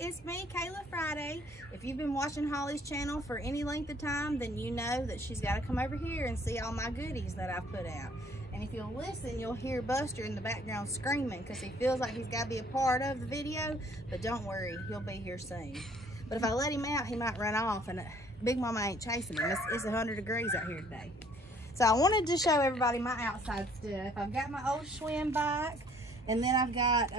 it's me, Kayla Friday. If you've been watching Holly's channel for any length of time, then you know that she's got to come over here and see all my goodies that I've put out. And if you'll listen, you'll hear Buster in the background screaming because he feels like he's got to be a part of the video. But don't worry, he'll be here soon. But if I let him out, he might run off, and Big Mama ain't chasing him. It's 100 degrees out here today. So I wanted to show everybody my outside stuff. I've got my old Schwinn bike, and then I've got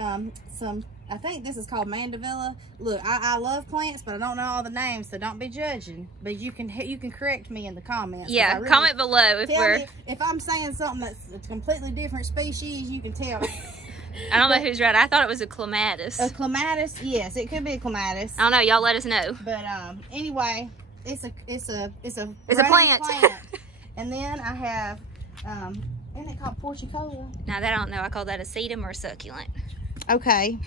some, I think this is called Mandevilla. Look, I love plants, but I don't know all the names, so don't be judging. But you can correct me in the comments. Yeah, really, comment below if I'm saying something that's a completely different species, you can tell me. I don't know who's right. I thought it was a clematis. A clematis, yes, it could be a clematis. I don't know. Y'all let us know. But anyway, it's a plant. And then I have, isn't it called porticola? Now that I don't know. I call that a sedum or a succulent. Okay.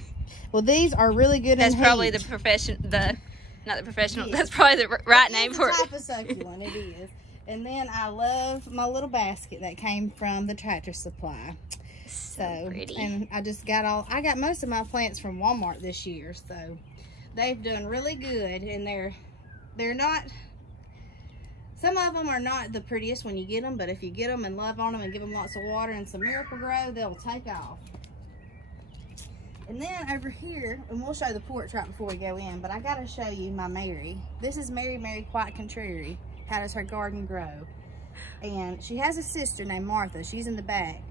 Well, these are really good. That's probably the profession. Not the professional. Yes. That's probably the right name for it. Type of succulent it is. And then I love my little basket that came from the Tractor Supply. So pretty. And I got most of my plants from Walmart this year, so they've done really good. And they're not. Some of them are not the prettiest when you get them, but if you get them and love on them and give them lots of water and some Miracle Grow, they'll take off. And then over here, and we'll show the porch right before we go in, but I got to show you my Mary. This is Mary Quite Contrary. How does her garden grow? And she has a sister named Martha. She's in the back.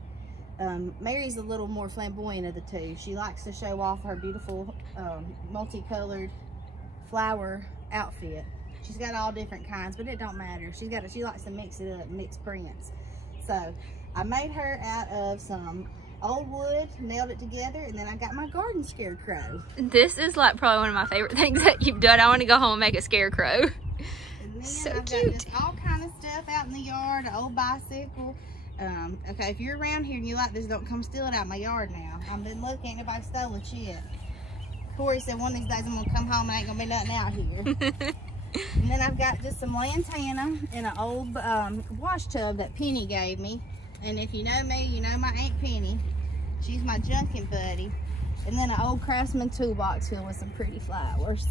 Mary's a little more flamboyant of the two. She likes to show off her beautiful multicolored flower outfit. She's got all different kinds, but it don't matter. She likes to mix it up, mix prints. So I made her out of some old wood, nailed it together, and then I got my garden scarecrow. This is like probably one of my favorite things that you've done. I want to go home and make a scarecrow. And then so I've cute. got just all kind of stuff out in the yard, an old bicycle. Okay, if you're around here and you like this, don't come steal it out my yard now. I've been looking, anybody stole it yet. Corey said one of these days I'm gonna come home and ain't gonna be nothing out here. And then I've got just some lantana in an old wash tub that Penny gave me. And if you know me, you know my Aunt Penny. She's my junkin' buddy. And then an old Craftsman toolbox filled with some pretty flowers.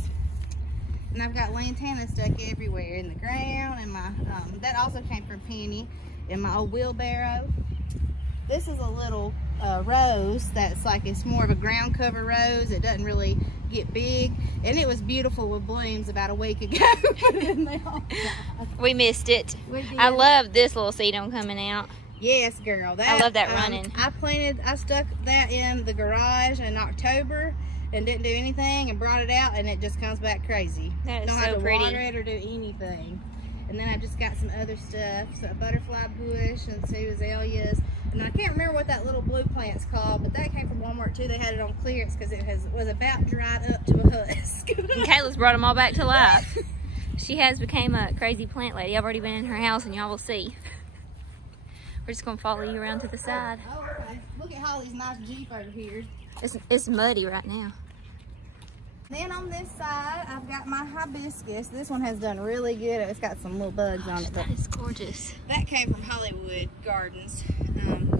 And I've got lantana stuck everywhere in the ground. And my that also came from Penny in my old wheelbarrow. This is a little rose that's like, it's more of a ground cover rose. It doesn't really get big, and it was beautiful with blooms about a week ago. And they all died. We missed it. I love this little sedum coming out. Yes, girl. I love that running. I stuck that in the garage in October and didn't do anything and brought it out, and it just comes back crazy. That is Don't so have to pretty. water it or do anything. And then I just got some other stuff, so a butterfly bush and two azaleas. And I can't remember what that little blue plant's called, but that came from Walmart too. They had it on clearance because it was about dried up to a husk. And Kayla's brought them all back to life. She has become a crazy plant lady. I've already been in her house, and y'all will see. We're just gonna follow you around to the side. Oh, okay. Look at Holly's nice Jeep over here. It's muddy right now. Then on this side, I've got my hibiscus. This one has done really good. It's got some little bugs on it. That is gorgeous. That came from Hollywood Gardens.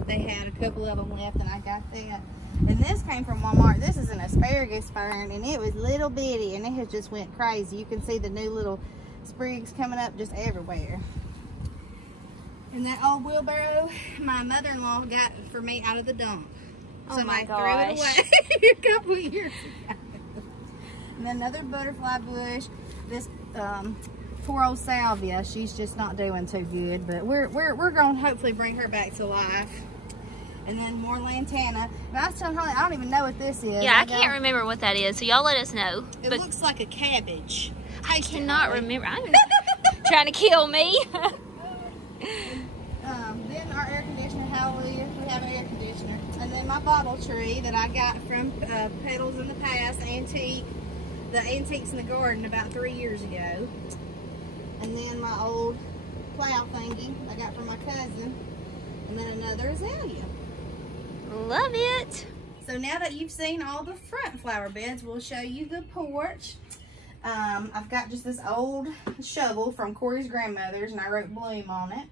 They had a couple of them left, and I got that. And this came from Walmart. This is an asparagus fern, and it was little bitty, and it has just went crazy. You can see the new little sprigs coming up just everywhere. And that old wheelbarrow, my mother-in-law got for me out of the dump. Oh my gosh. Threw it away a couple years ago. And then another butterfly bush. This poor old salvia, she's just not doing too good, but we're gonna hopefully bring her back to life. And then more lantana. But I was telling Holly, I don't even know what this is. Yeah, I can't remember what that is, so y'all let us know. It looks like a cabbage. I cannot remember. I'm trying to kill me. Then our air conditioner, hallelujah, we have an air conditioner. And then my bottle tree that I got from Petals in the Past, the antiques in the garden about 3 years ago. And then my old plow thingy I got from my cousin. And then another azalea. Love it. So now that you've seen all the front flower beds, we'll show you the porch. I've got just this old shovel from Corey's grandmother's, and I wrote Bloom on it.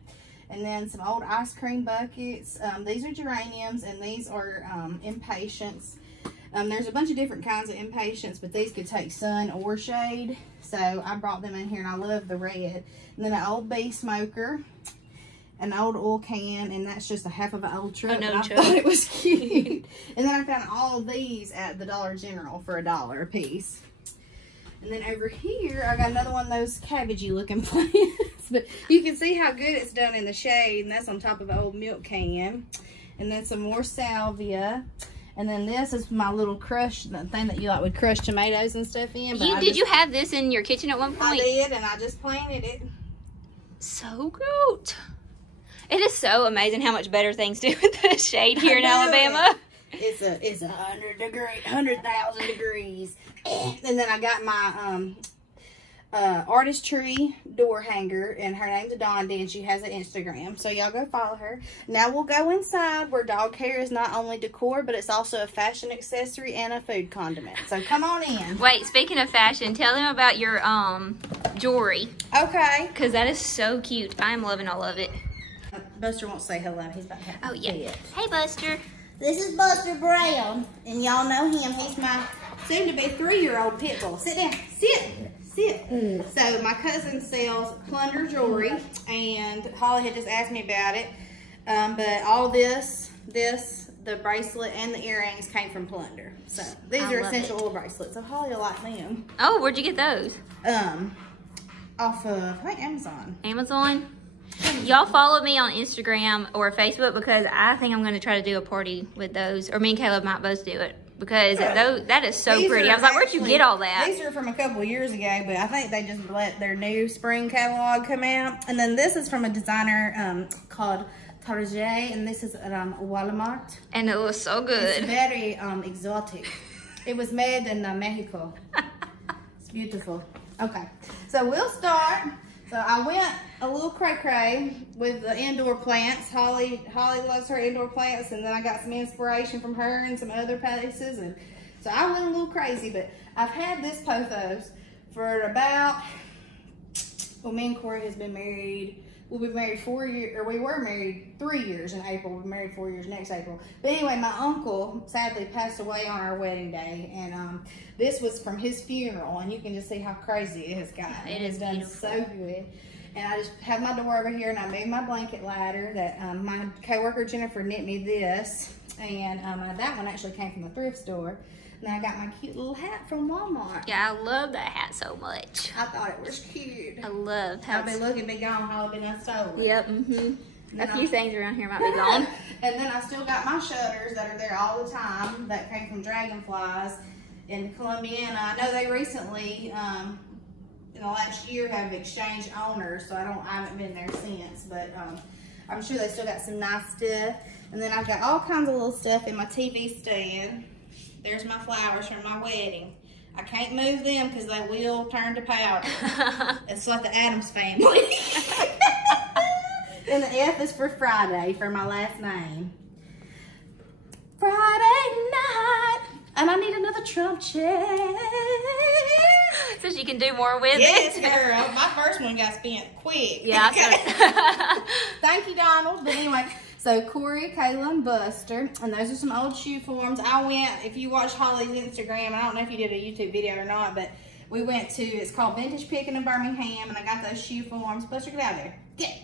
And then some old ice cream buckets. These are geraniums, and these are impatiens. There's a bunch of different kinds of impatiens, but these could take sun or shade. So I brought them in here, and I love the red. And then an old bee smoker, an old oil can, and that's just a half of an old truck. I thought it was cute. And then I found all of these at the Dollar General for $1 a piece. And then over here, I got another one of those cabbagey looking plants. But you can see how good it's done in the shade, and that's on top of an old milk can. And then some more salvia. And then this is my little crush, the thing that you like would crush tomatoes and stuff in. But did you have this in your kitchen at one point? I did, and I just planted it. So cute. It is so amazing how much better things do with the shade here in Alabama. It's 100,000 degrees. And then I got my artistry door hanger, and her name's Dondi, and she has an Instagram, so y'all go follow her. Now we'll go inside, where dog hair is not only decor, but it's also a fashion accessory and a food condiment. So come on in. Wait, speaking of fashion, tell them about your jewelry. Okay. Because that is so cute. I'm loving all of it. Buster won't say hello. He's about to have Oh yeah. Hey Buster. This is Buster Brown, and y'all know him. He's my soon-to-be 3-year-old pit bull. Sit down. Sit. So my cousin sells plunder jewelry, and Holly had just asked me about it. But all this, the bracelet and the earrings came from plunder. So these are essential oil bracelets. So Holly will like them. Oh, where'd you get those? Off of, I think, Amazon. Amazon? Y'all follow me on Instagram or Facebook, because I think I'm going to try to do a party with those. Or me and Caleb might both do it, because that is so pretty. I was like, where'd you get all that? These are from a couple of years ago, but I think they just let their new spring catalog come out. And then this is from a designer called Target, and this is Walmart. And it looks so good. It's very exotic. It was made in Mexico. It's beautiful. Okay, so we'll start. So I went a little cray-cray with the indoor plants. Holly loves her indoor plants, and then I got some inspiration from her and some other places. And so I went a little crazy, but I've had this pothos for about, well, me and Corey has been married. We'll be married 4 years, or we were married 3 years in April. We'll be married 4 years next April. But anyway, my uncle sadly passed away on our wedding day, and this was from his funeral, and you can just see how crazy it has gotten. It has done so good. And I just have my door over here, and I moved my blanket ladder that my coworker Jennifer knit me this, and that one actually came from the thrift store. And I got my cute little hat from Walmart. Yeah, I love that hat so much. I thought it was cute. I love how I've been looking, been gone, Holly been unstolen. Yep, A few things around here might be gone. And then I still got my shutters that are there all the time that came from Dragonflies in Columbiana. I know they recently, in the last year, have exchanged owners, so I haven't been there since. But I'm sure they still got some nice stuff. And then I've got all kinds of little stuff in my TV stand. There's my flowers from my wedding. I can't move them because they will turn to powder. It's like the Addams family. And the F is for Friday, for my last name. Friday night, and I need another Trump check. So she can do more with it. Yes, girl. My first one got spent quick. Yeah. Thank you, Donald. But anyway. So Corey, Kayla, and Buster, and those are some old shoe forms. I went, if you watch Holly's Instagram, I don't know if you did a YouTube video or not, but we went to, it's called Vintage Picking in Birmingham, and I got those shoe forms. Buster, get out of there. Get.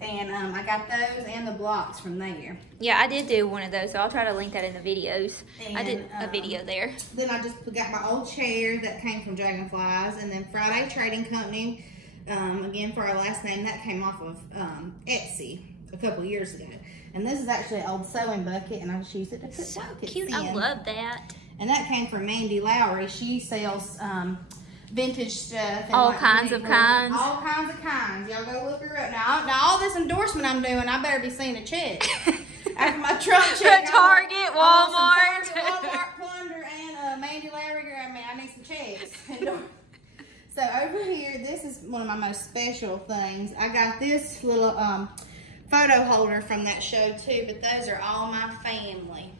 And I got those and the blocks from there. Yeah, I did do one of those, so I'll try to link that in the videos. And, I did a video there. Then I just got my old chair that came from Dragonflies, and then Friday Trading Company, again for our last name, that came off of Etsy a couple years ago. And this is actually an old sewing bucket, and I just used it to put so buckets cute. in. I love that. And that came from Mandy Lowry. She sells vintage stuff. And all kinds of kinds. All kinds of kinds. Y'all go look her up. Now all this endorsement I'm doing, I better be seeing a check. After my Trump check. Target, Walmart. Walmart, Plunder, and Mandy Lowry. I need some checks. So over here, this is one of my most special things. I got this little photo holder from that show too, but those are all my family.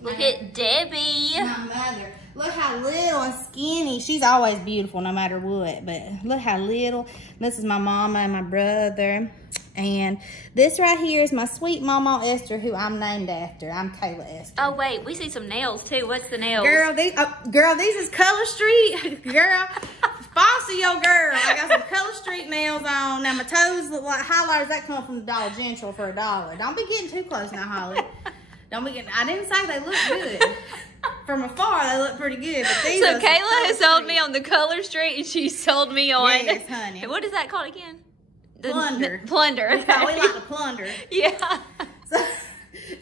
Look at Debbie. My mother. Look how little and skinny. She's always beautiful no matter what, but look how little. This is my mama and my brother. And this right here is my sweet mama Esther, who I'm named after. I'm Kayla Esther. Oh wait, we see some nails too. What's the nails? Girl, these is Color Street. Girl, sponsor your girl. I got some Color Street nails on. Now my toes look like highlighters that come from the Dollar General for $1. Don't be getting too close now, Holly. Don't be getting. I didn't say they look good. From afar, they look pretty good. But these so Kayla has sold me on the Color Street, and she sold me on. Yes, honey. And what is that called again? Plunder. Plunder. We like to plunder. Yeah. So,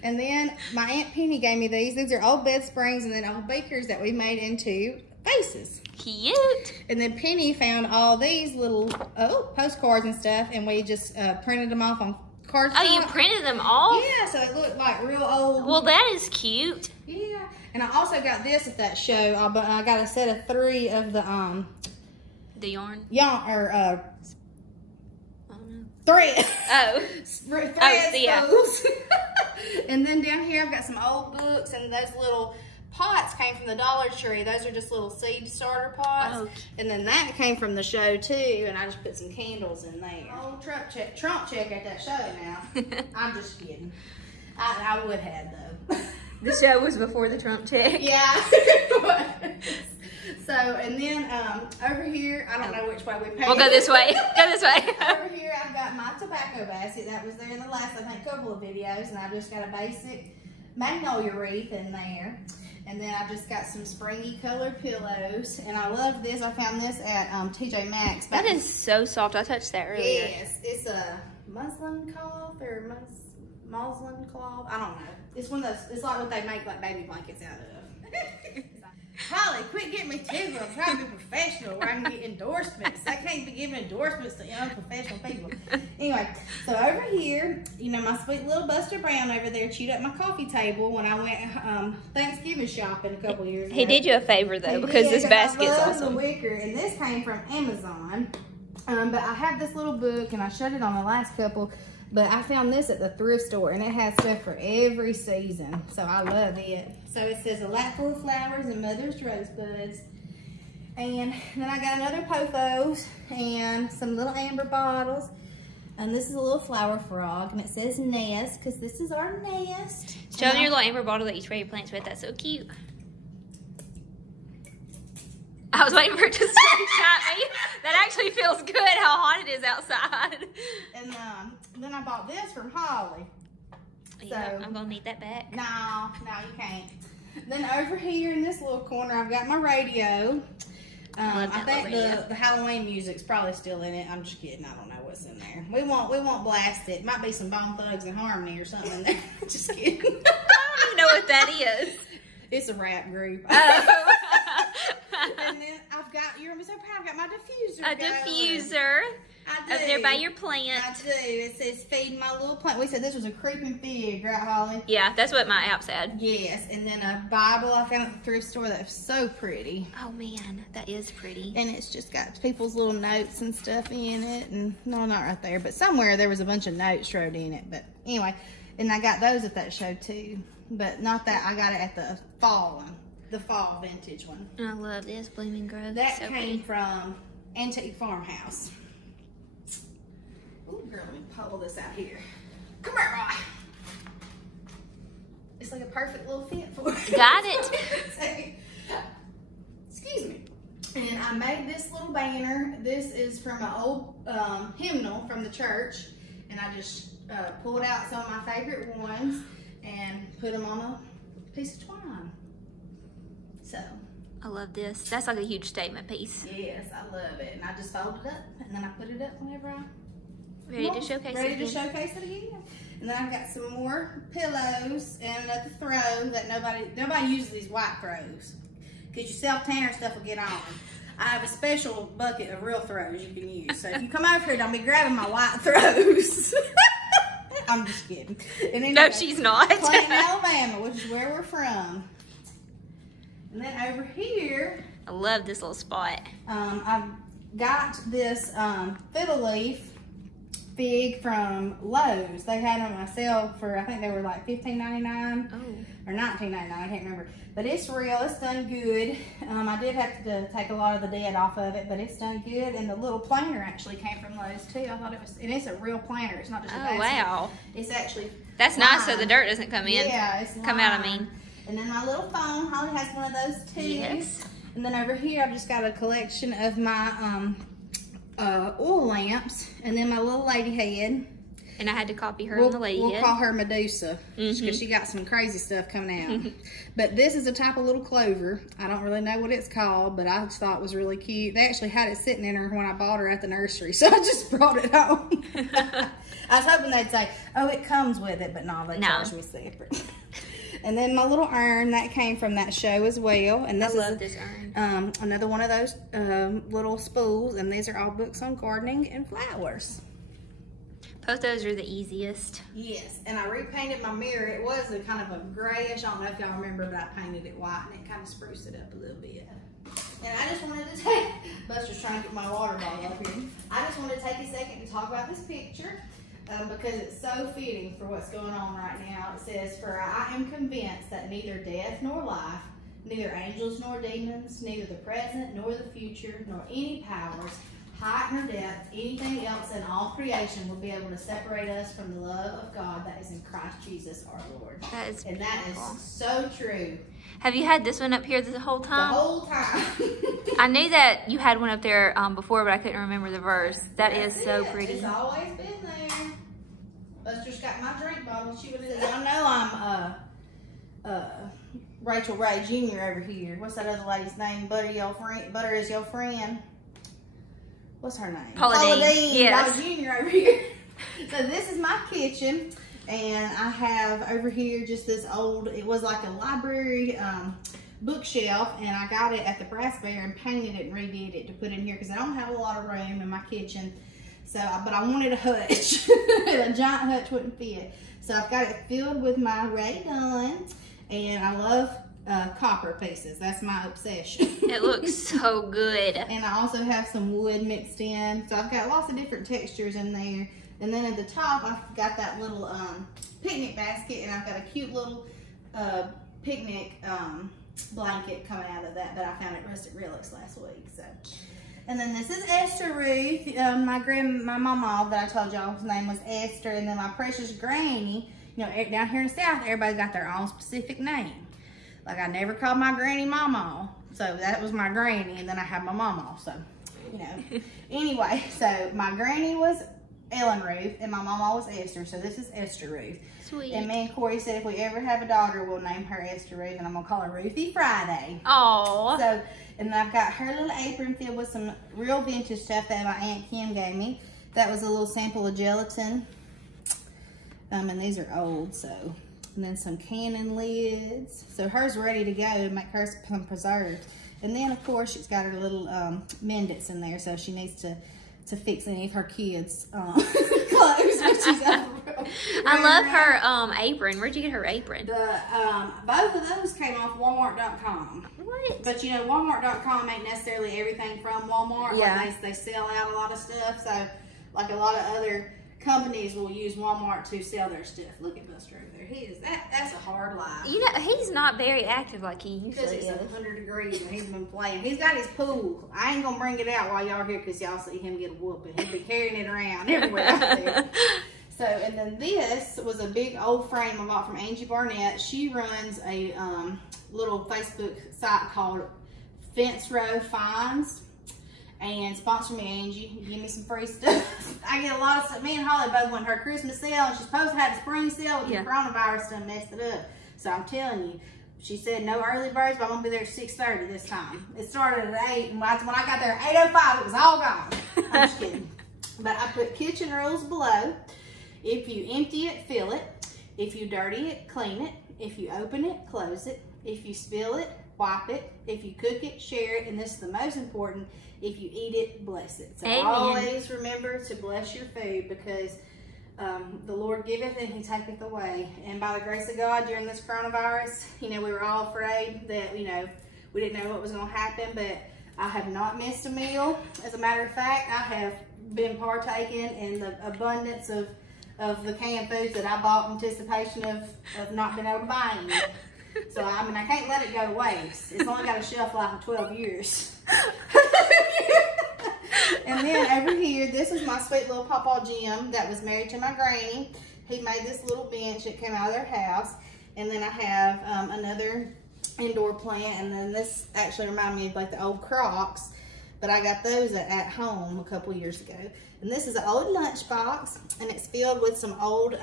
and then my Aunt Penny gave me these. These are old bed springs and then old beakers that we made into vases. Cute. And then Penny found all these little postcards and stuff, and we just printed them off on cardstock. Oh, you printed them off? Yeah, so it looked like real old. Well, that is cute. Yeah. And I also got this at that show. I got a set of 3 of the yarn. Thread. Oh. Thread yeah. spools. And then down here I've got some old books, and those little pots came from the Dollar Tree. Those are just little seed starter pots. Oh. And then that came from the show too, and I just put some candles in there. Oh, Trump check at that show now. I'm just kidding. I would have though. The show was before the Trump check. Yeah. So, and then over here, I don't know which way we paid. We'll go this way. Go this way. Over here, I've got my tobacco basket. That was there in the last, I think, couple of videos. And I just got a basic magnolia wreath in there. And then I just got some springy colored pillows. And I love this. I found this at TJ Maxx. That is so soft. I touched that earlier. Yes. It's a muslin cloth or muslin cloth. I don't know. It's one of those, it's like what they make like baby blankets out of. Holly, quit getting me tickled. I'm trying to be professional where I can get endorsements. I can't be giving endorsements to unprofessional people. Anyway, so over here, you know, my sweet little Buster Brown over there chewed up my coffee table when I went Thanksgiving shopping a couple years ago. He did you a favor though, because this basket's awesome. The wicker, and this came from Amazon. But I have this little book, and I showed it on the last couple. But I found this at the thrift store, and it has stuff for every season. So I love it. So it says a lap full of flowers and mother's rosebuds. And then I got another pothos and some little amber bottles. And this is a little flower frog, and it says nest, because this is our nest. Show them your little amber bottle that you spray your plants with. That's so cute. I was waiting for it to spray at me. That actually feels good how hot it is outside. And then I bought this from Holly. Yeah, so, I'm gonna need that back. No, you can't. Then over here in this little corner, I've got my radio. I think the Halloween music's probably still in it. I'm just kidding. I don't know what's in there. We won't blast it. Might be some Bone Thugs and Harmony or something in there. Just kidding. I don't even know what that is. It's a rap group. Oh. And then I've got, you're gonna be so proud, I've got my diffuser. A diffuser. I do. Up there by your plant. I do. It says feed my little plant. We said this was a creeping fig, right, Holly? Yeah, that's what my app said. Yes. And then a Bible I found at the thrift store that was so pretty. Oh man, that is pretty. And it's just got people's little notes and stuff in it. And no, not right there, but somewhere there was a bunch of notes wrote in it. But anyway, and I got those at that show too. But not that, I got it at the fall one. The fall vintage one. I love this Blooming Grove. That so came from Antique Farmhouse. Ooh, girl, let me pull this out here. Come here, Roy. It's like a perfect little fit for it. Got it. Excuse me. And I made this little banner. This is from an old hymnal from the church. And I just pulled out some of my favorite ones and put them on a piece of twine. So. I love this. That's like a huge statement piece. Yes, I love it. And I just fold it up and then I put it up whenever I'm ready to showcase it again. Ready to showcase it again. And then I've got some more pillows and another throw that nobody uses these white throws. Because your self-tanner stuff will get on. I have a special bucket of real throws you can use. So if you come over here, don't be grabbing my white throws. I'm just kidding. And then no, she's not. Clayton, Alabama, which is where we're from. And then over here, I love this little spot. I've got this fiddle leaf fig from Lowe's. They had them on sale for, I think they were like $15.99. Oh. or $19.99, I can't remember. But it's real, it's done good. I did have to take a lot of the dead off of it, but it's done good. And the little planter actually came from those too. I thought it was, and it's a real planter. It's not just a basket. Wow. It's actually That's lined. nice so the dirt doesn't come in. Yeah, it's come out, I mean. And then my little phone, Holly has one of those too. Yes. And then over here, I've just got a collection of my oil lamps, and then my little lady head. And I had to copy her on the lady head. We'll call her Medusa, because she got some crazy stuff coming out. But this is a type of little clover. I don't really know what it's called, but I just thought it was really cute. They actually had it sitting in her when I bought her at the nursery, so I just brought it home. I was hoping they'd say, oh, it comes with it, but no, they charged me separate. And then my little urn, that came from that show as well. And this I love this urn. Another one of those little spools, and these are all books on gardening and flowers. Both those are the easiest. Yes, and I repainted my mirror. It was a kind of a grayish, I don't know if y'all remember, but I painted it white, and it kind of spruced it up a little bit. And I just wanted to take, Buster's trying to get my water bottle up here. I just wanted to take a second to talk about this picture. Because it's so fitting for what's going on right now. It says, for I am convinced that neither death nor life, neither angels nor demons, neither the present nor the future, nor any powers, height nor depth, anything else in all creation will be able to separate us from the love of God that is in Christ Jesus our Lord. That is and beautiful. That is so true. Have you had this one up here the whole time? The whole time. I knew that you had one up there before, but I couldn't remember the verse. That's so pretty. It's always been there. Buster's got my drink bottle. She would have said, y'all know I'm Rachel Ray Jr. over here. What's that other lady's name? Butter is your friend. What's her name? Paula Dean. Yes. Jr. over here. So this is my kitchen. And I have over here just this old, it was like a library bookshelf, and I got it at the Brass Bear and painted it and redid it to put in here because I don't have a lot of room in my kitchen. So, but I wanted a hutch. A giant hutch wouldn't fit. So I've got it filled with my ray gun, and I love copper pieces. That's my obsession. It looks so good. And I also have some wood mixed in. So I've got lots of different textures in there. And then at the top, I've got that little picnic basket, and I've got a cute little picnic blanket coming out of that I found at Rustic Relics last week. So, and then this is Esther Ruth, my mama that I told y'all's name was Esther, and then my precious granny. You know, down here in the South, everybody got their own specific name. Like I never called my granny Mama, so that was my granny, and then I have my mama. So, you know. Anyway, so my granny was Ellen Ruth, and my mama was Esther, so this is Esther Ruth. Sweet. And me and Corey said if we ever have a daughter, we'll name her Esther Ruth, and I'm gonna call her Ruthie Friday. Aww. So, and then I've got her little apron filled with some real vintage stuff that my Aunt Kim gave me. That was a little sample of gelatin. And these are old, so. And then some cannon lids. So hers ready to go to make hers preserved. And then, of course, she's got her little Mendits in there, so she needs to fix any of her kids' clothes. I love her apron. Where'd you get her apron? Both of those came off Walmart.com. What? But you know, Walmart.com ain't necessarily everything from Walmart. Yeah. Like they sell out a lot of stuff. So, like a lot of other companies will use Walmart to sell their stuff. Look at Buster over there. That's a hard life. You know, he's not very active like he usually is. Because it's 100 degrees and he's been playing. He's got his pool. I ain't gonna bring it out while y'all are here because y'all see him get a whooping. He'll be carrying it around everywhere out there. So, and then this was a big old frame I bought from Angie Barnett. She runs a little Facebook site called Fence Row Finds. And sponsor me, Angie. Give me some free stuff. I get a lot of stuff. Me and Holly both went to her Christmas sale, and she's supposed to have a spring sale, but the coronavirus done messed it up. So I'm telling you, she said no early birds, but I'm gonna be there at 6:30 this time. It started at 8, and when I got there at 8:05, it was all gone. I'm just kidding. But I put kitchen rules below. If you empty it, fill it. If you dirty it, clean it. If you open it, close it. If you spill it, wipe it. If you cook it, share it. And this is the most important. If you eat it, bless it. So Amen. Always remember to bless your food, because the Lord giveth and he taketh away. And by the grace of God, during this coronavirus, you know, we were all afraid that, you know, we didn't know what was going to happen, but I have not missed a meal. As a matter of fact, I have been partaking in the abundance of the canned foods that I bought in anticipation of not being able to buy any. So, I mean, I can't let it go to waste. It's only got a shelf life of 12 years. And then over here, this is my sweet little Pawpaw Jim that was married to my granny. He made this little bench that came out of their house. And then I have another indoor plant. And then this actually reminded me of like the old Crocs. But I got those at home a couple years ago. And this is an old lunchbox. And it's filled with some old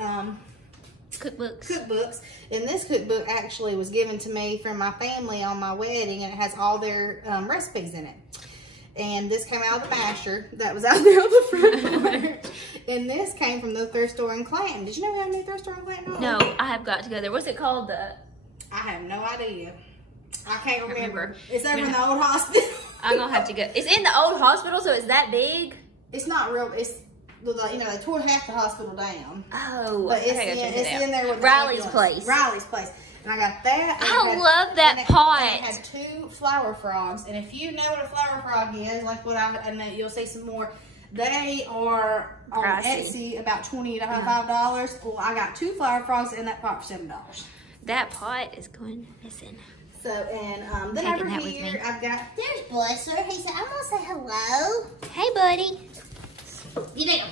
cookbooks. And this cookbook actually was given to me from my family on my wedding. And it has all their recipes in it. And this came out of the masher that was out there on the front porch. And this came from the thrift store in Clanton. Did you know we have a new thrift store in Clanton? No, I have got to go there. What's it called? I have no idea. I can't remember. It's over in the old hospital. I'm going to have to go. It's in the old hospital, so it's that big? It's not real. It's, you know, they tore half the hospital down. Oh, but it's in there with Riley's place. Riley's place. And I got that. I love that pot. And it had 2 flower frogs. And if you know what a flower frog is, like what and you'll see some more, they are on Etsy about $20 to $5. Well, I got 2 flower frogs in that pot for $7. That pot is going missing. So, and then over here, I've got, there's Blesser. He said, I'm going to say hello. Hey, buddy. You know,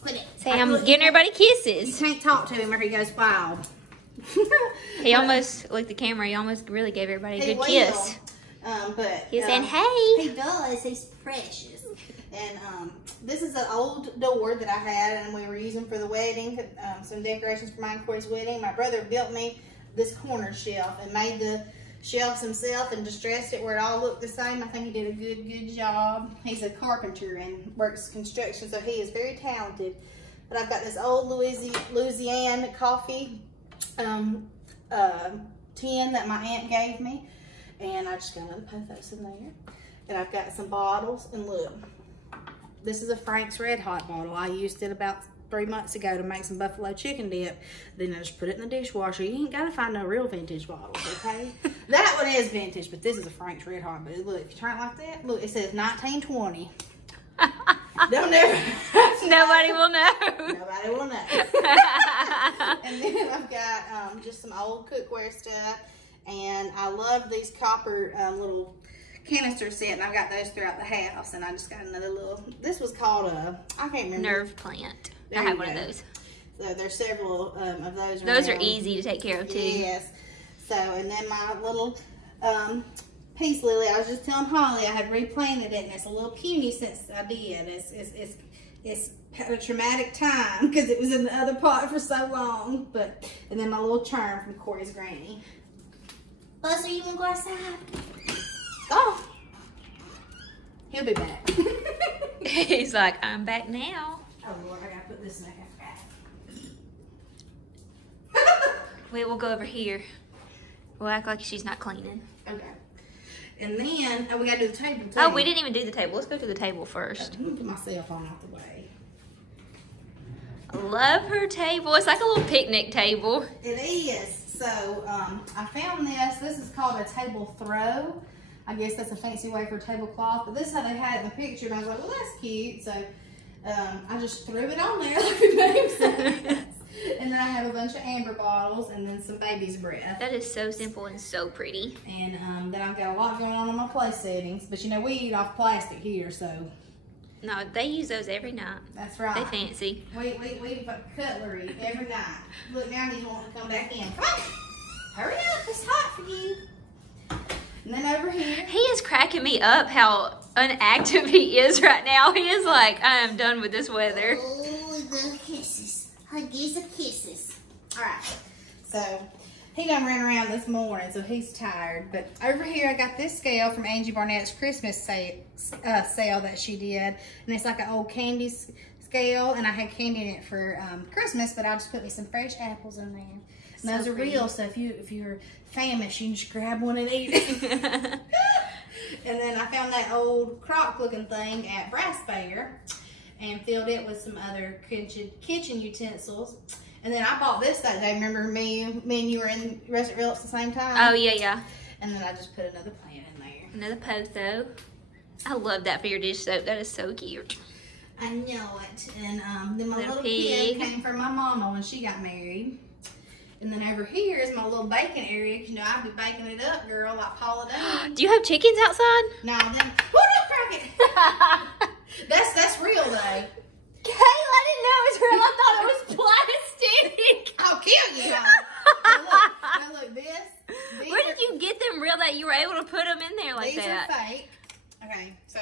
quit it. Say, I'm getting everybody kisses. You can't talk to him or he goes wild. He almost, like the camera, he almost really gave everybody a good kiss. But he's saying, hey. He does. He's precious. And this is an old door that I had and we were using for the wedding. Some decorations for mine and Corey's wedding. My brother built me this corner shelf and made the shelves himself and distressed it where it all looked the same. I think he did a good job. He's a carpenter and works construction, so he is very talented. But I've got this old Louisiana coffee tin that my aunt gave me, and I just got another pothos in there. And I've got some bottles, and look, this is a Frank's Red Hot bottle. I used it about 3 months ago to make some buffalo chicken dip. Then I just put it in the dishwasher. You ain't gotta find no real vintage bottles, okay? That one is vintage, but this is a Frank's Red Hot. But look, if you turn it like that, look, it says 1920. Don't ever. Nobody will know. Nobody will know. And then I've got just some old cookware stuff, and I love these copper little canister set, and I've got those throughout the house. And I just got another little. This was called a, I can't remember. Nerve plant. There I have one of those. So there's several of those. Those are easy to take care of too. Yes. So, and then my little peace lily, I was just telling Holly I had replanted it, and it's a little puny since I did. It's had a traumatic time because it was in the other pot for so long. But, and then my little charm from Corey's granny. Buster, you want to go outside? Go. He'll be back. He's like, I'm back now. Oh Lord, I gotta put this back. Wait, we'll go over here. We'll act like she's not cleaning. Okay. And then, we gotta do the table too. Oh, we didn't even do the table. Let's go to the table first. I'm gonna put my cell phone out the way. I love her table. It's like a little picnic table. It is. So, I found this. This is called a table throw. I guess that's a fancy way for a tablecloth. But this is how they had it in the picture. And I was like, well, that's cute. So, I just threw it on there like the name says. And then I have a bunch of amber bottles and then some baby's breath. That is so simple and so pretty. And then I've got a lot going on my place settings. But you know, we eat off plastic here, so. No, they use those every night. That's right. They fancy. We put cutlery every night. Look, now he's wanting to come back in. Come on. Hurry up, it's hot for you. And then over here. He is cracking me up how unactive he is right now. He is like, I am done with this weather. Oh, the kisses. Huggies and kisses. All right. So, he done ran around this morning, so he's tired. But over here, I got this scale from Angie Barnett's Christmas sale that she did. And it's like an old candy scale. And I had candy in it for Christmas, but I just put me some fresh apples in there. And those are real, so if you're famished, you can just grab one and eat it. And then I found that old crock-looking thing at Brass Fair and filled it with some other kitchen utensils. And then I bought this that day. Remember me and you were in Restaurant Real at the same time? Oh, yeah, yeah. And then I just put another plant in there. Another potho. I love that for your dish soap. That is so cute. I know it. And then my little pig pig came from my mama when she got married. And then over here is my little bacon area. You know, I'll be baking it up, girl, like Paula Deen. Do you have chickens outside? No, them. Woo, don't crack it. That's real though. Kayla, I didn't know it was real. I thought it was plastic. I'll kill you. Now look, these Where did you get them real that you were able to put them in there like these that? These are fake. Okay, so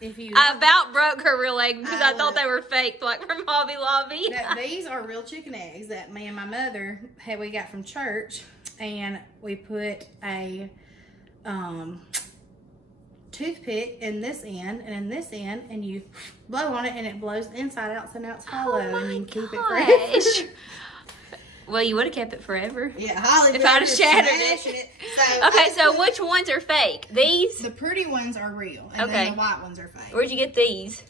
if you... I about broke her real egg because I thought they were fake, like from Hobby Lobby. These are real chicken eggs that me and my mother we got from church, and we put a toothpick in this end and in this end, and you blow on it and it blows inside out, so now it's hollow, and you can keep it forever. Well, you would have kept it forever. Yeah, Holly. If I'd have shattered it. So, okay, so which ones are fake? These? The pretty ones are real, and then the white ones are fake. Where'd you get these?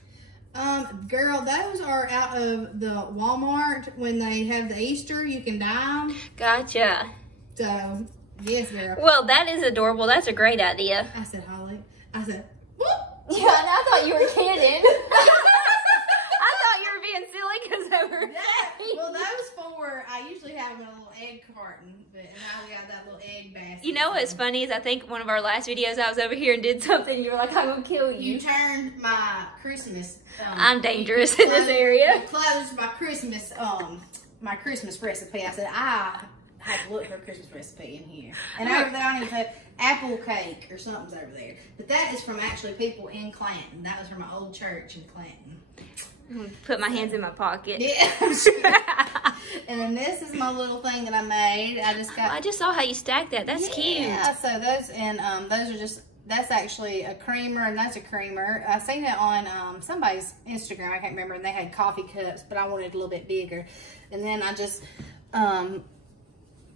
Girl, those are out of the Walmart when they have the Easter. You can dye them. Gotcha. So, yes, girl. Well, that is adorable. That's a great idea. I said, Holly. I said, whoop. Yeah, I thought you were kidding. I thought you were being silly because they were fake. Well, those four, I usually have in a little egg carton, but now we got that little egg basket. You know what's funny is I think one of our last videos I was over here and did something and you were like, I'm going to kill you. You turned my Christmas. I'm dangerous in this area. You closed my Christmas recipe. I said, I had to look for a Christmas recipe in here. And over there, I need to have apple cake or something's over there. But that is from actually people in Clanton. That was from my old church in Clanton. I'm going to put my hands in my pocket. Yeah. And then this is my little thing that I made. I just saw how you stacked that. That's cute. Yeah, so those, and those are just, that's actually a creamer, and that's a creamer. I seen it on somebody's Instagram, I can't remember, and they had coffee cups, but I wanted a little bit bigger. And then I just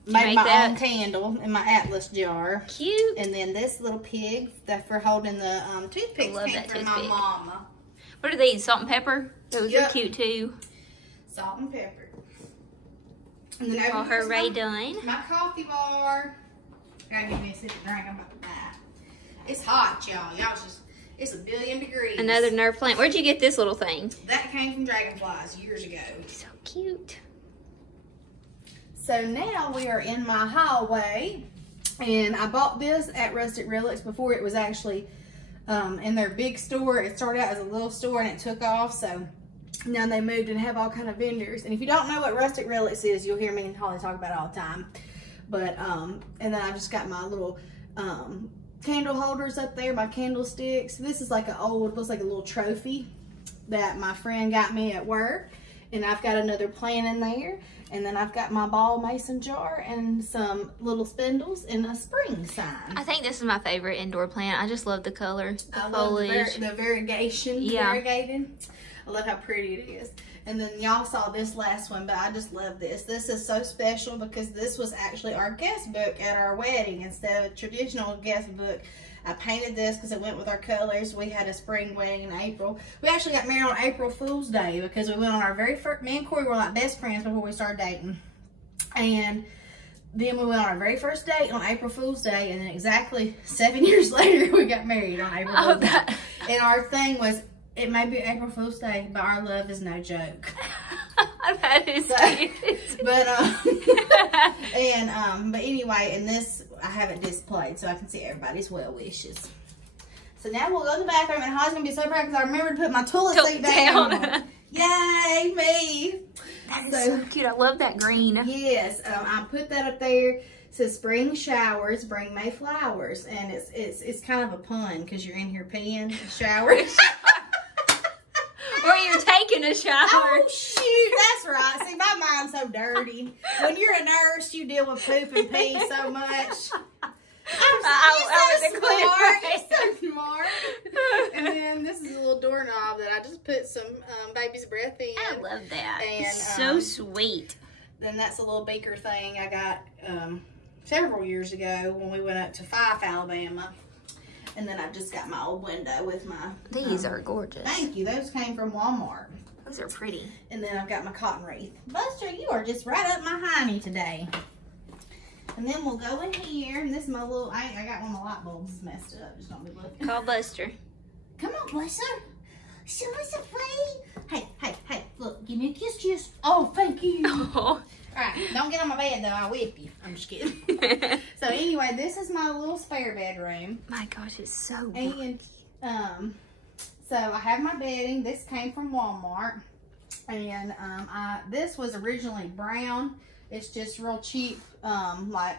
made my own candle in my Atlas jar. Cute. And then this little pig that for holding the toothpicks came from my mama. What are these? Salt and pepper? Those are cute too. Salt and pepper. And then over her Ray done. My coffee bar. Gotta give me a sip of drink. I'm about to die. It's hot, y'all. It's a billion degrees. Another nerve plant. Where'd you get this little thing? That came from Dragonflies years ago. So cute. So now we are in my hallway, and I bought this at Rustic Relics before it was actually in their big store. It started out as a little store and it took off, so now they moved and have all kind of vendors. And if you don't know what Rustic Relics is, you'll hear me and Holly talk about it all the time. But and then I just got my little candle holders up there, my candlesticks. This is like an old, looks like a little trophy that my friend got me at work. And I've got another plant in there. And then I've got my ball mason jar and some little spindles and a spring sign. I think this is my favorite indoor plant. I just love the color, the foliage. The variegation, variegated. I love how pretty it is. And then y'all saw this last one, but I just love this. This is so special because this was actually our guest book at our wedding instead of a traditional guest book. I painted this because it went with our colors. We had a spring wedding in April. We actually got married on April Fool's Day because we went on our very first, me and Corey were like best friends before we started dating. And then we went on our very first date on April Fool's Day, and then exactly 7 years later, we got married on April Fool's Day. And our thing was, it may be April Fool's Day, but our love is no joke. That is cute. But anyway, and this, I have it displayed so I can see everybody's well wishes. So now we'll go to the bathroom, and Holly's going to be so proud because I remembered to put my toilet seat down. Yay, me. That is so cute. I love that green. Yes, I put that up there. It says spring showers bring May flowers, and it's kind of a pun because you're in here peeing showers. Or you're taking a shower. Oh, shoot. That's right. See, my mind's so dirty. When you're a nurse, you deal with poop and pee so much. You're so smart. And then this is a little doorknob that I just put some baby's breath in. I love that. And, it's so sweet. Then that's a little beaker thing I got several years ago when we went up to Fife, Alabama. And then I've just got my old window with my... These are gorgeous. Thank you. Those came from Walmart. Those are pretty. And then I've got my cotton wreath. Buster, you are just right up my hiney today. And then we'll go in here. And this is my little... I got one of my light bulbs messed up. Just don't be looking. Call Buster. Come on, Buster. Show us a play. Hey. Look, give me a kiss. Oh, thank you. Oh. All Alright, don't get on my bed though, I'll whip you. I'm just kidding. So anyway, this is my little spare bedroom. My gosh, it's so good. And so I have my bedding. This came from Walmart. And this was originally brown. It's just real cheap, like,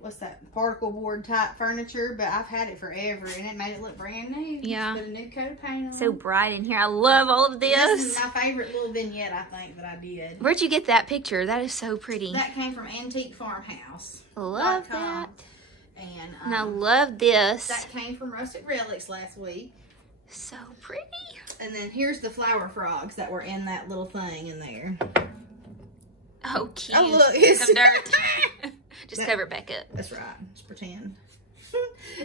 what's that, particle board type furniture, but I've had it forever and it made it look brand new. Yeah. Just put a new coat of paint on. So bright in here. I love all of this. This is my favorite little vignette, I think, that I did. Where'd you get that picture? That is so pretty. That came from Antique Farmhouse. Love that. And I love this. That came from Rustic Relics last week. So pretty. And then here's the flower frogs that were in that little thing in there. Oh, cute. Oh, look. It's some dirt. Just cover it back up. That's right. Just pretend.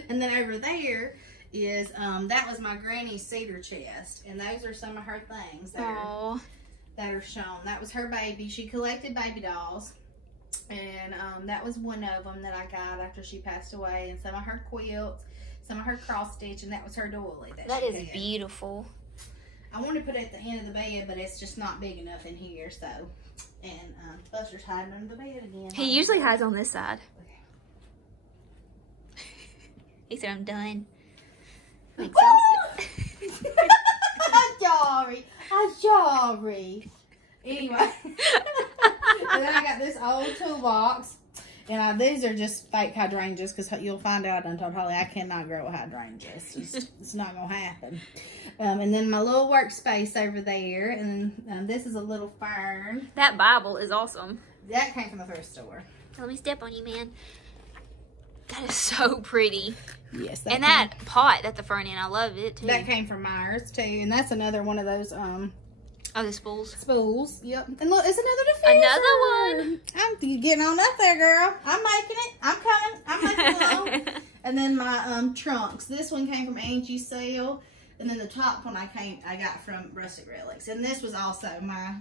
And then over there is, that was my granny's cedar chest. And those are some of her things that are shown. That was her baby. She collected baby dolls. And that was one of them that I got after she passed away. And some of her quilts, some of her cross stitch, and that was her doily. That is beautiful. I want to put it at the end of the bed, but it's just not big enough in here, so. And Buster's hiding under the bed again. He usually hides on this side. Okay. He said, I'm done. I'm exhausted. I'm sorry. Anyway. And then I got this old toolbox. And these are just fake hydrangeas because you'll find out, I told Holly, I cannot grow hydrangeas. It's not going to happen. And then my little workspace over there. And this is a little fern. That Bible is awesome. That came from the thrift store. Let me step on you, man. That is so pretty. Yes. And that pot that the fern in, I love it too. That came from Myers too. And that's another one of those... Oh, the spools. Spools, yep. And look, it's another diffuser. Another one. I'm getting on up there, girl. I'm making it. I'm coming. I'm making it along. And then my trunks. This one came from Angie's sale. And then the top one I got from Rustic Relics. And this was also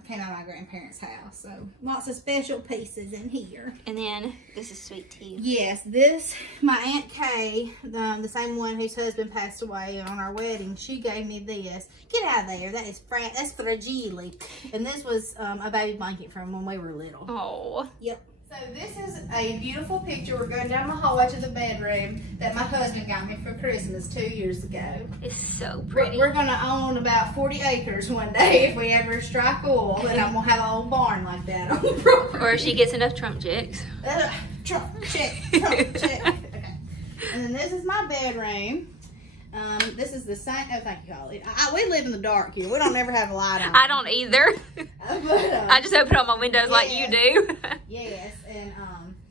came out of my grandparents' house. So lots of special pieces in here. And then this is sweet too. Yes, this, my Aunt Kay, the same one whose husband passed away on our wedding, she gave me this. Get out of there. That's fragile. And this was a baby blanket from when we were little. Oh. Yep. So this is a beautiful picture. We're going down the hallway to the bedroom that my husband got me for Christmas 2 years ago. It's so pretty. We're going to own about 40 acres one day if we ever strike oil, and I'm going to have an old barn like that on the property. Or if she gets enough Trump checks. Trump check. Okay. And then this is my bedroom. This is the same. Oh, thank you, Holly. We live in the dark here. We don't ever have a light on. I don't either. But, I just open up my windows like you do. Yes, and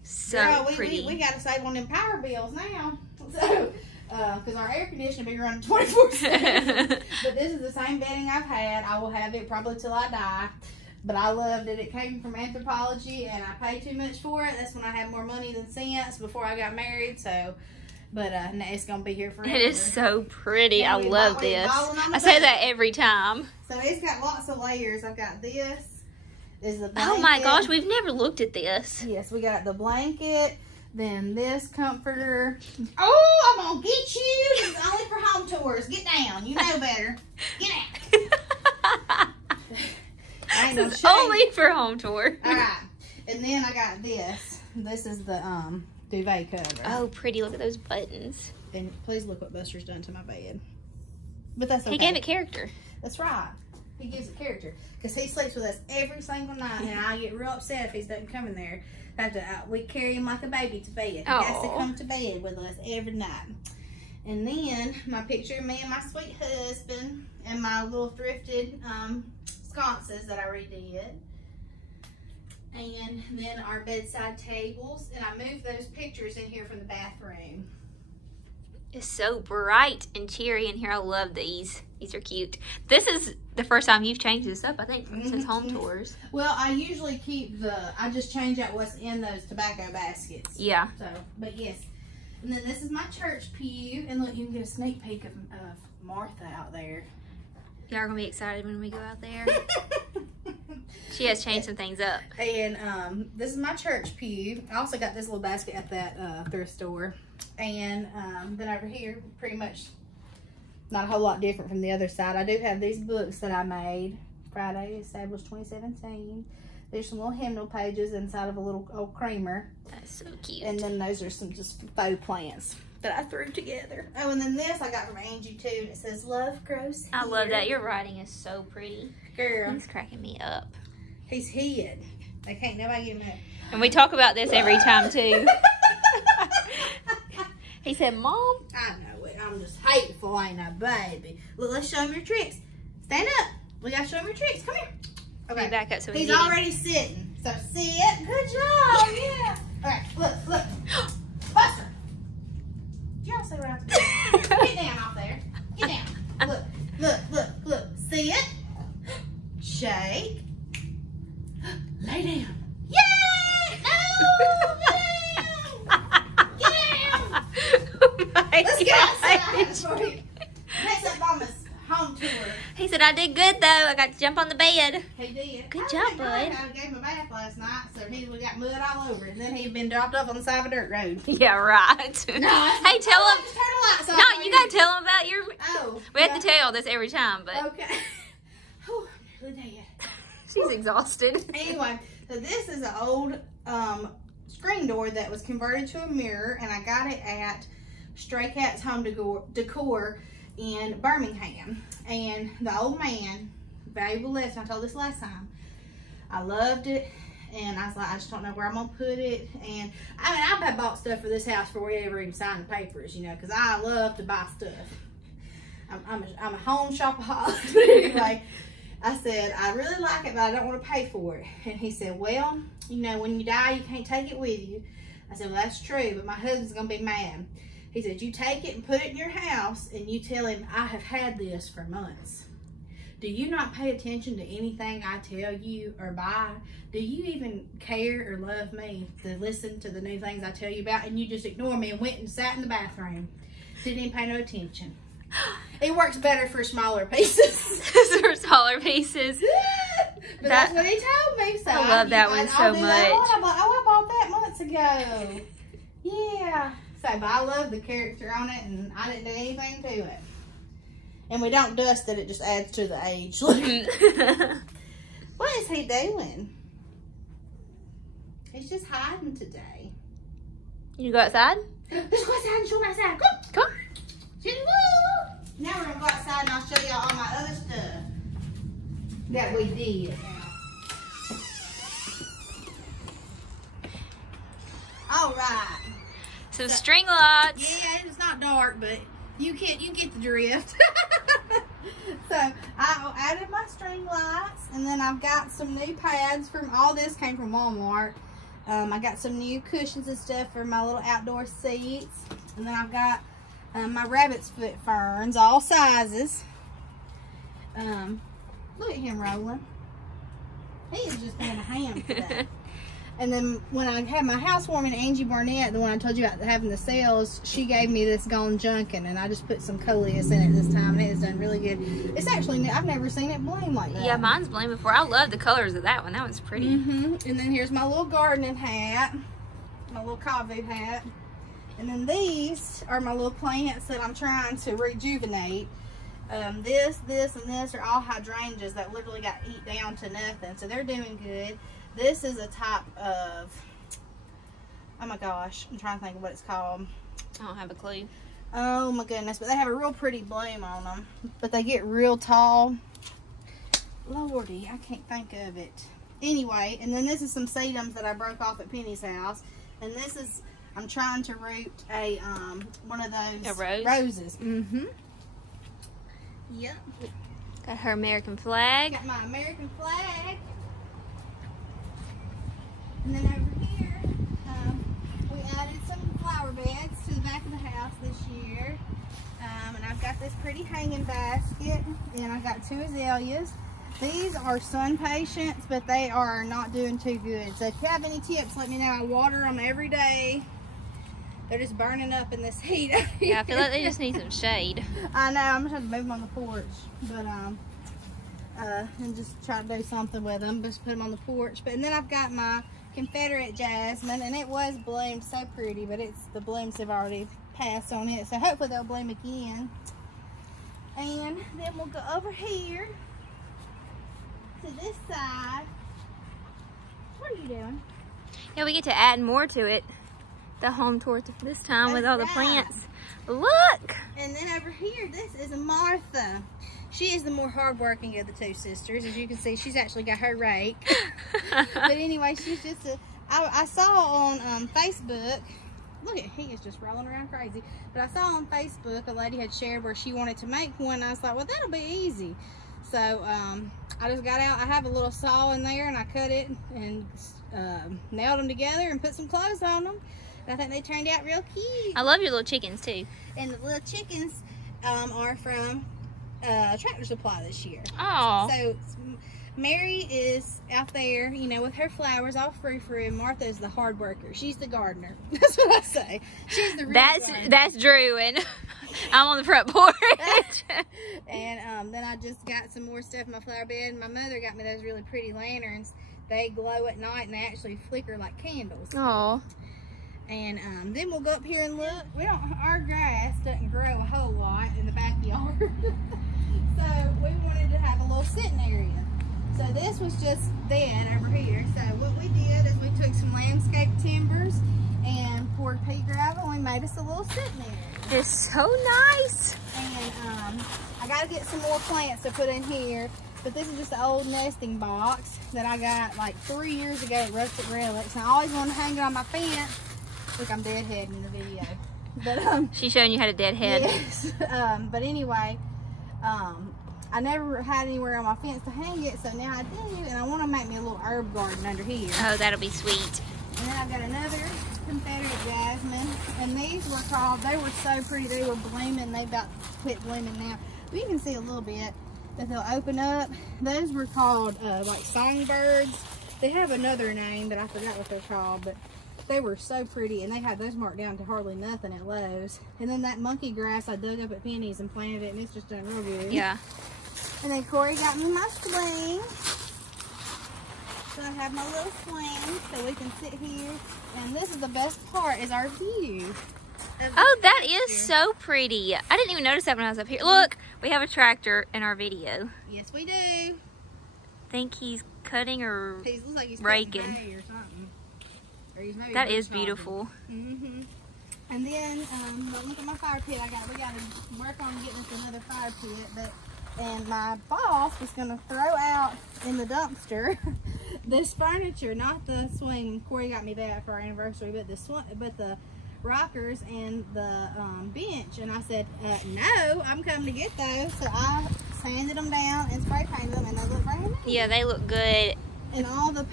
so girl, pretty. We got to save on them power bills now. So, because our air conditioner be running 24/7. But this is the same bedding I've had. I will have it probably till I die. But I loved it. It came from Anthropology, and I paid too much for it. That's when I had more money than sense before I got married. So. But now it's going to be here forever. It is so pretty. I And love this. I say that every time. So it's got lots of layers. I've got this. This is the blanket. Oh my gosh, we've never looked at this. Yes, we got the blanket. Then this comforter. Oh, I'm going to get you. It's only for home tours. Get down. You know better. Get out. It's only for home tour. All right. And then I got this. This is the duvet cover. Oh, pretty. Look at those buttons. And please look what Buster's done to my bed. But that's okay. He gave it character. That's right. He gives it character. Because he sleeps with us every single night. And I get real upset if he doesn't come in there. We carry him like a baby to bed. He has to come to bed with us every night. And then my picture of me and my sweet husband. And my little thrifted sconces that I redid. And then our bedside tables. And I moved those pictures in here from the bathroom. It's so bright and cheery in here. I love these. These are cute. This is the first time you've changed this up, I think, since home tours. Well, I usually keep I just change out what's in those tobacco baskets. Yeah. So, but yes. And then this is my church pew. And look, you can get a sneak peek of Martha out there. Y'all are going to be excited when we go out there. She has changed some things up. And this is my church pew. I also got this little basket at that thrift store. And then over here, pretty much not a whole lot different from the other side. I do have these books that I made. Friday Established 2017. There's some little hymnal pages inside of a little old creamer. That's so cute. And then those are some just faux plants that I threw together. Oh, and then this I got from Angie too, and it says love grows here. I love that. Your writing is so pretty. Girl. He's cracking me up. He's hid. They can't nobody get him out. And we talk about this every time too. He said, Mom. I know it. I'm just hateful, ain't I, baby? Look, let's show him your tricks. Stand up. We gotta show him your tricks. Come here. Okay. Back up so we He's can already sitting. So sit. Good job. Yeah. All right. Look. Buster. Did y'all see what I have to do? Get down off there. Get down. Look. Sit. Shake. Lay down. Yay! No! Get down! Oh my Let's get outside gosh. for you. Next up Mama's home tour. He said, I did good though. I got to jump on the bed. He did. Good job, bud. I gave him a bath last night, so we got mud all over it. And then he'd been dropped off on the side of a dirt road. Yeah, right. No, hey, tell him. Just turn the lights off. No, you got to tell him about your. Oh. We have to tell y'all this every time, but. Okay. Oh, I'm nearly dead. She's exhausted. Anyway, so this is an old screen door that was converted to a mirror, and I got it at Stray Cats Home Decor in Birmingham. And the old man, valuable lesson, I told this last time, I loved it, and I was like, I just don't know where I'm gonna put it. And I mean, I've bought stuff for this house before we ever even signed the papers, you know, because I love to buy stuff. I'm a home shopaholic. Anyway, I said, I really like it, but I don't want to pay for it. And he said, well, you know, when you die, you can't take it with you. I said, well, that's true, but my husband's going to be mad. He said, you take it and put it in your house, and you tell him, I have had this for months. Do you not pay attention to anything I tell you or buy? Do you even care or love me to listen to the new things I tell you about? And you just ignore me and went and sat in the bathroom. Didn't even pay no attention. It works better for smaller pieces. For smaller pieces. But that's what he told me. So I love that one so much. I bought that months ago. Yeah. So, but I love the character on it, and I didn't do anything to it. And we don't dust it, it just adds to the age. What is he doing? He's just hiding today. You go outside? Let's go outside and show him outside. Come. Now we're going to go outside and I'll show y'all all my other stuff that we did. All right. Some string lights. Yeah, it's not dark, but you get the drift. So I added my string lights, and then I've got some new pads from, all this came from Walmart. I got some new cushions and stuff for my little outdoor seats, and then I've got my rabbit's foot ferns, all sizes. Look at him rolling. He is just being a ham today. And then when I had my housewarming, Angie Barnett, the one I told you about having the sales, she gave me this Gone Junkin', and I just put some coleus in it this time, and it has done really good. It's actually, I've never seen it bloom like that. Yeah, mine's blown before. I love the colors of that one. That one's pretty. And then here's my little gardening hat, my little kavu hat. And then these are my little plants that I'm trying to rejuvenate. This, and this are all hydrangeas that literally got eat down to nothing, so they're doing good. This is a type of, oh my gosh, I'm trying to think of what it's called. I don't have a clue. Oh my goodness, but they have a real pretty bloom on them. But they get real tall. Lordy, I can't think of it. Anyway, and then this is some sedums that I broke off at Penny's house. And this is, I'm trying to root a, one of those roses. Yep. Got her American flag. Got my American flag. And then over here, we added some flower beds to the back of the house this year. And I've got this pretty hanging basket. And I got 2 azaleas. These are sun patients, but they are not doing too good. So if you have any tips, let me know. I water them every day. They're just burning up in this heat. Yeah, I feel like they just need some shade. I know, I'm gonna have to move them on the porch, but and just try to do something with them. Just put them on the porch. But and then I've got my Confederate jasmine, and it was bloomed so pretty, but the blooms have already passed on it. So hopefully they'll bloom again. And then we'll go over here to this side. What are you doing? Yeah, we get to add more to it. The home tour this time with all the plants. Look! And then over here, this is Martha. She is the more hardworking of the two sisters. As you can see, she's actually got her rake. But anyway, she's just I saw on Facebook, look at, he is just rolling around crazy. But I saw on Facebook a lady had shared where she wanted to make one. And I was like, well, that'll be easy. So I just got out. I have a little saw in there, and I cut it and nailed them together and put some clothes on them. And I think they turned out real cute. I love your little chickens too. And the little chickens are from Tractor Supply this year. Oh. So Mary is out there, you know, with her flowers all frou-frou, and Martha is the hard worker. She's the gardener. That's what I say. She's the real gardener. That's Drew, and I'm on the front porch. And then I just got some more stuff in my flower bed. My mother got me those really pretty lanterns. They glow at night, and they actually flicker like candles. Oh. And then we'll go up here and look. Our grass doesn't grow a whole lot in the backyard. So we wanted to have a little sitting area. So this was just dead over here. So what we did is we took some landscape timbers and poured pea gravel, and we made us a little sitting area. It's so nice. And I got to get some more plants to put in here. But this is just an old nesting box that I got like 3 years ago at Rustic Relics. And I always wanted to hang it on my fence. Look, I'm deadheading in the video. But she's showing you how to deadhead. Yes. But anyway, I never had anywhere on my fence to hang it, so now I do, and I want to make me a little herb garden under here. Oh, that'll be sweet. And then I've got another Confederate jasmine, and these were called, they were so pretty, they were blooming, they about quit blooming now. But you can see a little bit that they'll open up. Those were called like songbirds. They have another name, but I forgot what they're called, but they were so pretty, and they had those marked down to hardly nothing at Lowe's. And then that monkey grass I dug up at Penny's and planted it, and it's just done real good. Yeah. And then Corey got me my swing. So I have my little swing so we can sit here. And this is the best part, is our view. Oh, that is so pretty. I didn't even notice that when I was up here. Look, we have a tractor in our video. Yes, we do. Think he's cutting or He looks like he's raking. hay or something. Or he's maybe That is beautiful. Mm-hmm. And then, look at my fire pit. We got to work on getting us another fire pit. And my boss was going to throw out in the dumpster this furniture, not the swing. Corey got me that for our anniversary, but the rockers and the bench. And I said, no, I'm coming to get those. So I sanded them down and spray painted them, and they look brand new. Yeah, they look good. And all the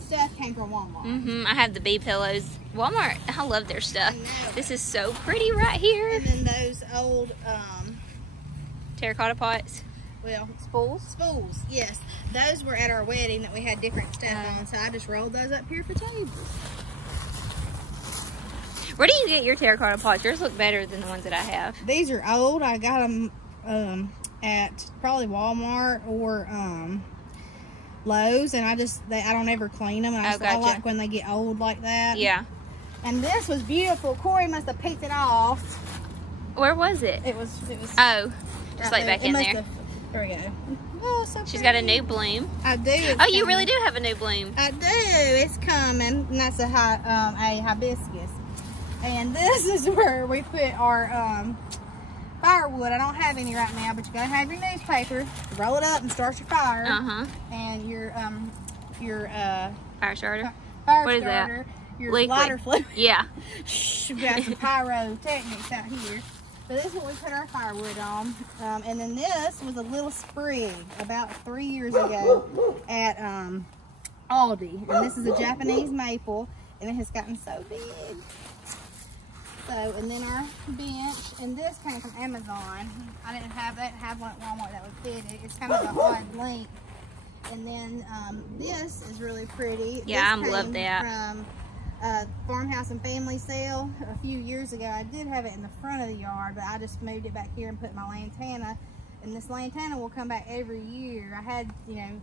stuff came from Walmart. Mm-hmm. I have the bee pillows. Walmart, I love their stuff. This is so pretty right here. And then those old terracotta pots. Well, spools. Yes, those were at our wedding that we had different stuff on, so I just rolled those up here for tables. Where do you get your terracotta pots? Yours look better than the ones that I have. These are old. I got them at probably Walmart or Lowe's, and I don't ever clean them. I like when they get old like that. Yeah. And this was beautiful. Corey must have picked it off. Where was it? It was. Oh, just like back in there. There we go. Oh, so she's got a new bloom. I do. Oh, you really do have a new bloom. I do. It's coming, and that's a hibiscus. And this is where we put our firewood. I don't have any right now, but you gotta have your newspaper, roll it up, and start your fire. And your fire starter. What is that? Your liquid. Lighter fluid. Yeah. We got some pyrotechnics out here. So this is what we put our firewood on. And then this was a little sprig about 3 years ago at Aldi. And this is a Japanese maple, and it has gotten so big. So, and then our bench, and this came from Amazon. I didn't have one at Walmart that would fit it. It's kind of an odd length. And then this is really pretty. Yeah, this I love that. From Farmhouse and Family Sale a few years ago. I did have it in the front of the yard, but I just moved it back here and put my lantana. And this lantana will come back every year. I had, you know,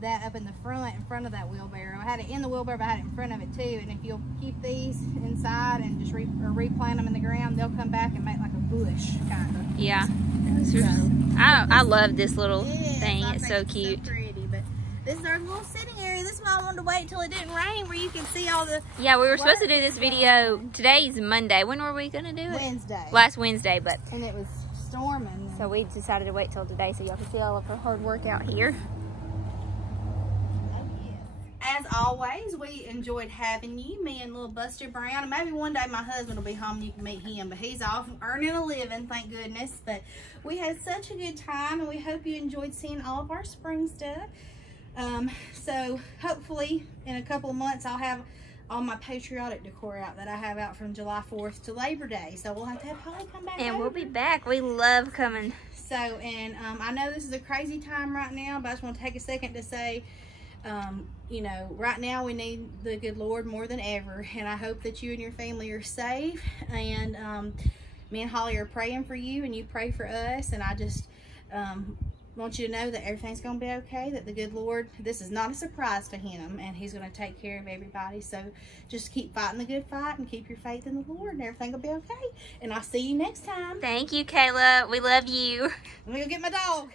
that up in the front of that wheelbarrow. I had it in the wheelbarrow, but I had it in front of it too. And if you'll keep these inside and just replant them in the ground, they'll come back and make like a bush kind of. Yeah. So, I love this little thing. It's so cute. So pretty. But this is our little sitting area. here. This is why I wanted to wait till it didn't rain where you can see all the... Yeah, we were supposed to do this video. Today's Monday. When were we going to do it? Wednesday. Last Wednesday, but... And it was storming. So we decided to wait till today so y'all can see all of our hard work out here. As always, we enjoyed having you, me and little Buster Brown. And maybe one day my husband will be home and you can meet him. But he's off earning a living, thank goodness. But we had such a good time, and we hope you enjoyed seeing all of our spring stuff. So hopefully in a couple of months I'll have all my patriotic decor out that I have out from July 4th to Labor Day. So we'll have to have Holly come back. And we'll be back. We love coming. So, and I know this is a crazy time right now, but I just want to take a second to say, you know, right now we need the good Lord more than ever, and I hope that you and your family are safe. And me and Holly are praying for you, and you pray for us. And I just want you to know that everything's going to be okay, that the good Lord, this is not a surprise to him, and he's going to take care of everybody. So just keep fighting the good fight and keep your faith in the Lord, and everything will be okay. And I'll see you next time. Thank you, Kayla. We love you. Let me go get my dog.